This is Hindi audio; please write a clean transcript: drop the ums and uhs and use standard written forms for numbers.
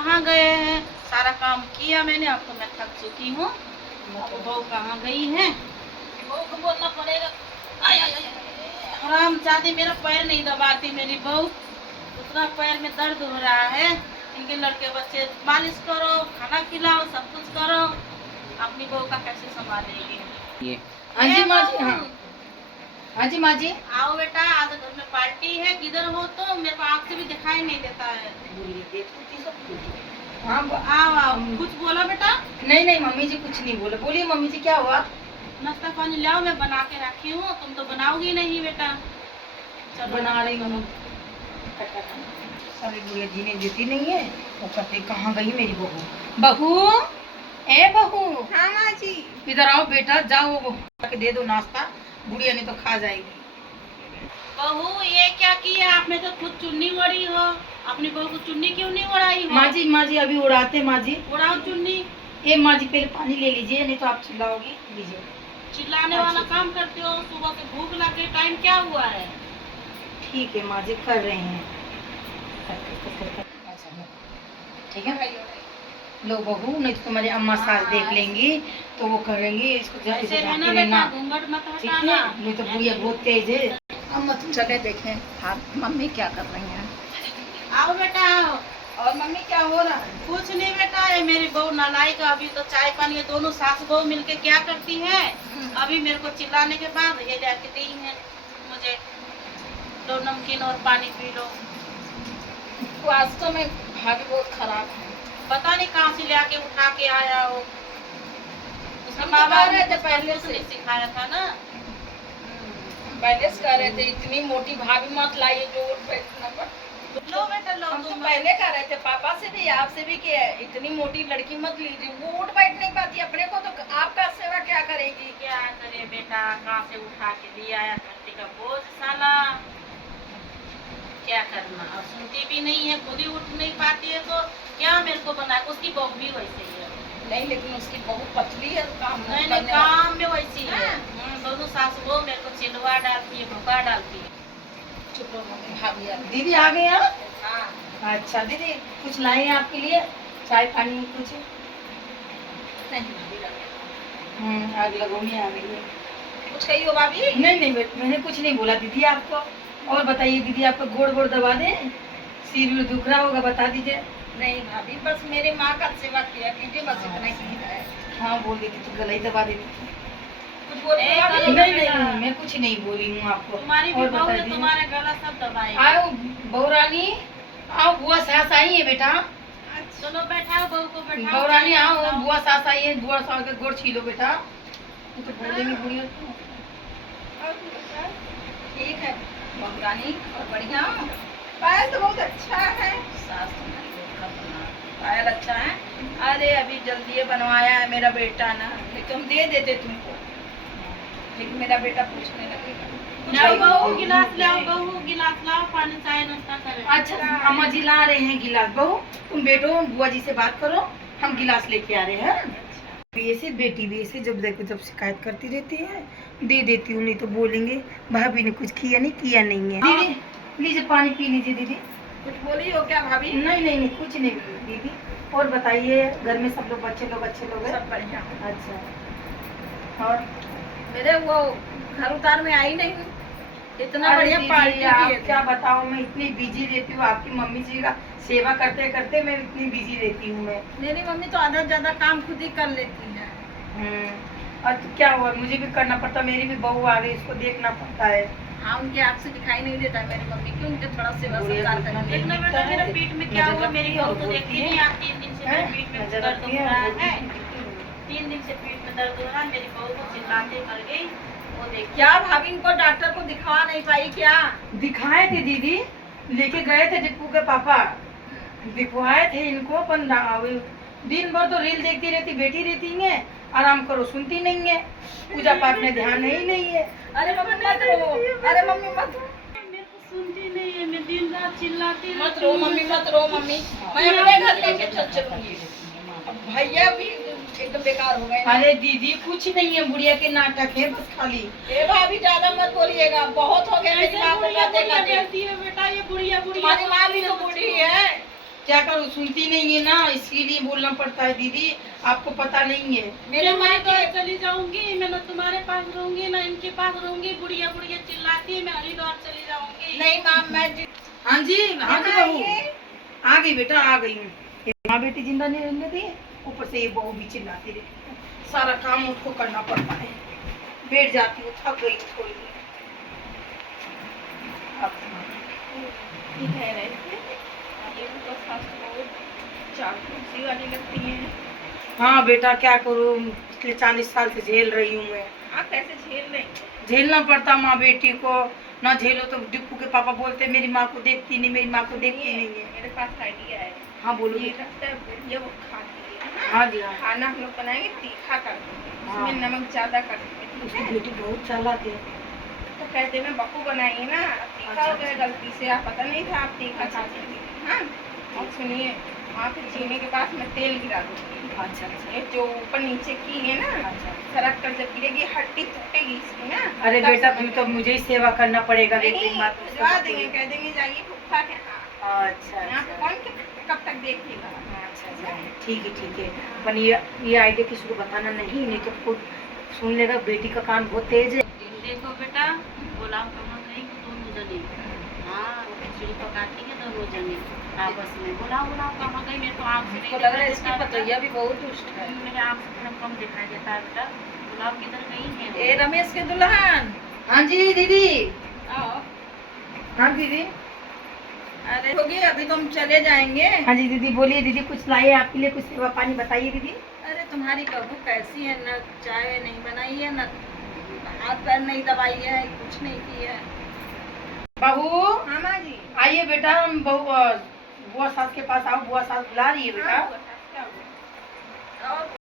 कहाँ गए हैं? सारा काम किया मैंने, अब तो मैं थक चुकी हूँ। अब बहू कहाँ गई है? बहू को बोलना पड़ेगा। हरामजादी मेरा पैर नहीं दबाती मेरी बहू, उतना पैर में दर्द हो रहा है। इनके लड़के बच्चे मालिश करो, खाना खिलाओ, सब कुछ करो, अपनी बहू का कैसे संभालेगी ये? हाँ जी माँ जी, हाँ हाँ जी माँ जी। आओ बेटा, आज घर में पार्टी है, किधर हो? तो मेरे को आँख से भी दिखाई नहीं देता है। हाँ आओ आओ, कुछ बोला बेटा? नहीं नहीं मम्मी जी कुछ नहीं बोले। बोलिए मम्मी जी क्या हुआ? नाश्ता पानी लाओ, मैं बना के रखी हूँ, तुम तो बनाओगी नहीं बेटा। चलो बना रही हूँ। सारी गुड़िया जीने देती नहीं है, वो कहते कहाँ गई मेरी बहू। बहू, ए बहू। हाँ माँ जी। इधर आओ बेटा, जाओ वो के दे दो नाश्ता, गुड़िया नहीं तो खा जाएगी। बहू ये क्या किया आपने? तो खुद चुन्नी ओढ़ी हो, अपनी बहू को चुन्नी क्यों नहीं ओढ़ाई हो? माँ जी अभी उड़ाते माँ जी। ओढ़ाओ चुन्नी। ये माँ जी पहले पानी ले लीजिए, नहीं तो आप चिल्लाओगी। लीजिए। चिल्लाने वाला काम करते हो? सुबह से भूख लगे, टाइम क्या हुआ है? ठीक है माँ जी, कर रहे हैं। ठीक है लो बहू, नहीं तो तुम्हारी अम्मा सास देख लेंगी तो वो करेंगी। इसको ऐसे रहना जाती बेटा, रहना, घूंघट मत ठीक हटाना। है? नहीं तो गुड़िया बहुत तेज है। अम्मा तुम चले देखें हाँ मम्मी क्या कर रही हैं। आओ बेटा आओ। और मम्मी क्या हो रहा है? कुछ नहीं बेटा, ये मेरी बहू नालायक, अभी तो चाय पानी ये दोनों सास बहू मिलके क्या करती है, अभी मेरे को चिल्लाने के बाद ये जाके दी है मुझे, लो नमकीन और पानी पी लो। वास्तव में भाभी बहुत खराब है। पता नहीं कहाँ से ले आके उठा के आया हो। उसके हम माँ तो बाप कह रहे थे ने पहले कुछ से। नहीं सिखाया था ना। पहले से कह रहे थे इतनी मोटी भाभी मत लाइए जो उठ बैठना पर। लो बेटा लो, हम तो तुम पहले कह रहे थे पापा से भी आपसे भी कि इतनी मोटी लड़की मत लीजिए, वो उठ बैठ नहीं पाती अपने को, तो आपका सेवा क्या करेगी। क्या करे बेटा, कहाँ से उठा के लिया आया, घंटे का बोझ साला, क्या करना। और सुनती भी नहीं है, खुद ही उठ नहीं पाती है, तो क्या मेरे को बना। उसकी बहू भी वैसे ही है। नहीं लेकिन उसकी बहुत पतली है, काम नहीं करने नहीं, काम में वैसी है। हाँ। दोनों सास बहू मेरे को चिलवा डालती है, भुका डालती है। चुप रहो मम्मी, भाभी आ गई। दीदी आ गए आप? हाँ अच्छा दीदी, कुछ लाए हैं आपके लिए? चाय पानी कुछ? नहीं भाभी आ गई। आग लगोनी आ गई है। कुछ कही हो भाभी? नहीं नहीं बेटा, मैंने कुछ नहीं बोला दीदी आपको। और बताइए दीदी, आपका गोड़ गोड़ दबा दें? सिर भी दुख रहा होगा, बता दीजिए। नहीं भाभी, बस मेरे माँ का सेवा किया कीजिए, बस इतना ही है। हाँ बोल देती तो गला ही दबा देती। कुछ बोल ए, भाभी? कल- नहीं नहीं नहीं, मैं कुछ नहीं बोली हूँ आपको। तुम्हारी भी और बहू बता है, दीजिए। तुम्हारा गला सब दबाए। आओ बहुरानी, आओ बुआ सास आई है बेटा। चलो बैठाओ बहू को, बैठाओ। बहुरानी आओ, बुआ सास आई है, बुआ सास के गोड़ छीलो बेटा। ये तो बोलेंगी बुढ़िया तो। ठीक है बहुरानी, और बढ़िया पायल तो बहुत अच्छा है। सास तुम्हारी बहुत खतरनाक। पायल अच्छा है? अरे अभी जल्दी ये बनवाया है मेरा बेटा ना, नहीं तो हम दे देते तुमको, लेकिन मेरा बेटा पूछने लगेगा। लाओ बहू गिलास, लाओ बहू गिलास, लाओ पानी चाय नाश्ता करें। अच्छा अम्मा जी ला रहे हैं गिलास। बहू तुम बैठो, बुआ जी से बात करो, हम गिलास लेके आ रहे हैं। ऐसे बेटी भी ऐसे जब देखो जब शिकायत करती रहती है, दे देती हूँ, नहीं तो बोलेंगे भाभी ने कुछ किया नहीं है। दीदी लीजिए पानी पी लीजिए दीदी। कुछ बोली हो क्या भाभी? नहीं नहीं नहीं, कुछ नहीं दीदी। और बताइए, घर में सब लोग अच्छे लोग हैं? सब बढ़िया। अच्छा, और मेरे वो घर उतार में आई नहीं, इतना अरे बढ़िया दीदी, पार्टी आप किए थे। क्या बताऊँ, मैं इतनी बिजी रहती हूँ, आपकी मम्मी जी का सेवा करते करते मैं इतनी बिजी रहती हूँ मैं। मेरी मम्मी तो आधा ज्यादा काम खुद ही कर लेती है। और तो क्या हुआ, मुझे भी करना पड़ता, मेरी भी बहू आ गई, इसको देखना पड़ता है। हाँ उनके आँख से दिखाई नहीं देता है मेरी मम्मी की, उनके थोड़ा सेवा सत्कार करती है। देखना बेटा, मेरे पीठ में क्या हुआ, मेरी बहू तो देखती नहीं। आज 3 दिन से मेरे पीठ में दर्द हो रहा है, 3 दिन से पीठ में दर्द हो रहा है। मेरी बहू को चिल्लाते कर गई, वो देख क्या भाभी इनको डॉक्टर को दिखा नहीं पाई क्या? दिखाए थे दीदी, लेके गए थे डिप्पू के पापा, दिखवाए थे इनको, पर दिन भर तो रील देखती रहती, बैठी रहती है, आराम करो सुनती नहीं है, पूजा पाठ में ध्यान नहीं है। अरे मम्मी मत रो, अरे मम्मी मत रो, मेरे को सुनती नहीं है, मैं दिन रात चिल्लाती मत रो मम्मी, मत रो मम्मी, मैं अपने घर लेके चलूंगी। अब भैया भी एकदम बेकार हो गए। अरे दीदी कुछ नहीं है, बुढ़िया के नाटक है बस खाली। ए भाभी ज्यादा मत बोलिएगा, बहुत हो गया मेरी माँ को कहते कहते। है बेटा, ये बुढ़िया तुम्हारी माँ भी तो बूढ़ी है, क्या करूँ, सुनती नहीं है ना, इसीलिए बोलना पड़ता है दीदी, आपको पता नहीं है। मेरे मैं तो चली जाऊंगी, मैं ना तुम्हारे पास रहूंगी ना इनके पास रहूंगी। बुढ़िया बुढ़िया चिल्लाती है, मैं हरिद्वार चली जाऊंगी। नहीं माम मैं हाँ जी बहू, आ गई बेटा, आ गई हूँ। माँ बेटी जिंदा नहीं रहने दी, ऊपर से ये बहू भी चिल्लाती रहती है, सारा काम मुझको करना पड़ता है। बैठ जाती हूँ, थक गई हूँ थोड़ी। ठीक है रहते, ये भी तो सास बहुत चाकू वाली लगती है। हाँ बेटा क्या करूँ, पिछले 40 साल से झेल रही हूँ मैं। आप कैसे झेल रहे हैं? झेलना पड़ता माँ बेटी को, ना झेलो तो डिप्पू के पापा बोलते मेरी माँ को देखती नहीं, मेरी माँ को देखती नहीं है। मेरे पास आइडिया है। हाँ बोलो ये बेटा। लगता है बुढ़िया वो खाती है ना। हाँ जी हाँ। खाना हम लोग बनाएंगे तीखा कर देंगे, हाँ। उसमें नमक ज्यादा कर देंगे, ठीक उसकी है? बेटी बहुत चालाक है। तो कहते मैं बकू बनाई ना, तीखा अच्छा, हो गया गलती से, आप पता नहीं था आप तीखा खाते थे। हाँ और सुनिए, वहाँ पे जीने के पास मैं तेल गिरा दूंगी। अच्छा अच्छा ये जो ऊपर नीचे की है ना, अच्छा। सरक कर जब गिरेगी हड्डी टूटेगी इसकी ना। अरे तब बेटा समझ फिर में तो आएगा। मुझे ही सेवा करना पड़ेगा, नहीं लेकिन बात तो भिजवा समझ देंगे, गई। कह देंगे जाइए फुफ्फा के यहाँ। अच्छा यहाँ पे अच्छा कौन कब तक देखेगा? अच्छा अच्छा, ठीक है। पर ये आइडिया किसी को बताना नहीं तो खुद सुन लेगा, बेटी का कान बहुत तेज है। देखो बेटा, बुलाओ कहाँ गई दोनों जने। हाँ खिचड़ी पकाती है दोनों जने आपस में। बुलाओ बुलाओ कहाँ गई, मेरे तो आँख से मुझको नहीं लग रहा है दिखाई इसकी देता पतैया भी बहुत दुष्ट है। मेरे आँख से थोड़ा कम दिखाई देता है बेटा। बुलाओ किधर गई है? ए रमेश के दुल्हन, हाँ जी दीदी। आओ। हाँ दीदी। अरे होगी, अभी तुम चले जाएंगे। हाँ जी दीदी बोलिए, दीदी कुछ लाइए आपके लिए, कुछ सेवा पानी बताइए दीदी। अरे तुम्हारी बहू कैसी है, न चाय नहीं बनाई है, न हाथ पैर नहीं दबाई है, कुछ नहीं की है। बहू हाँ माँ जी। आइए बेटा, हम बुआ सास के पास आओ, बुआ सास बुला रही है बेटा। हाँ,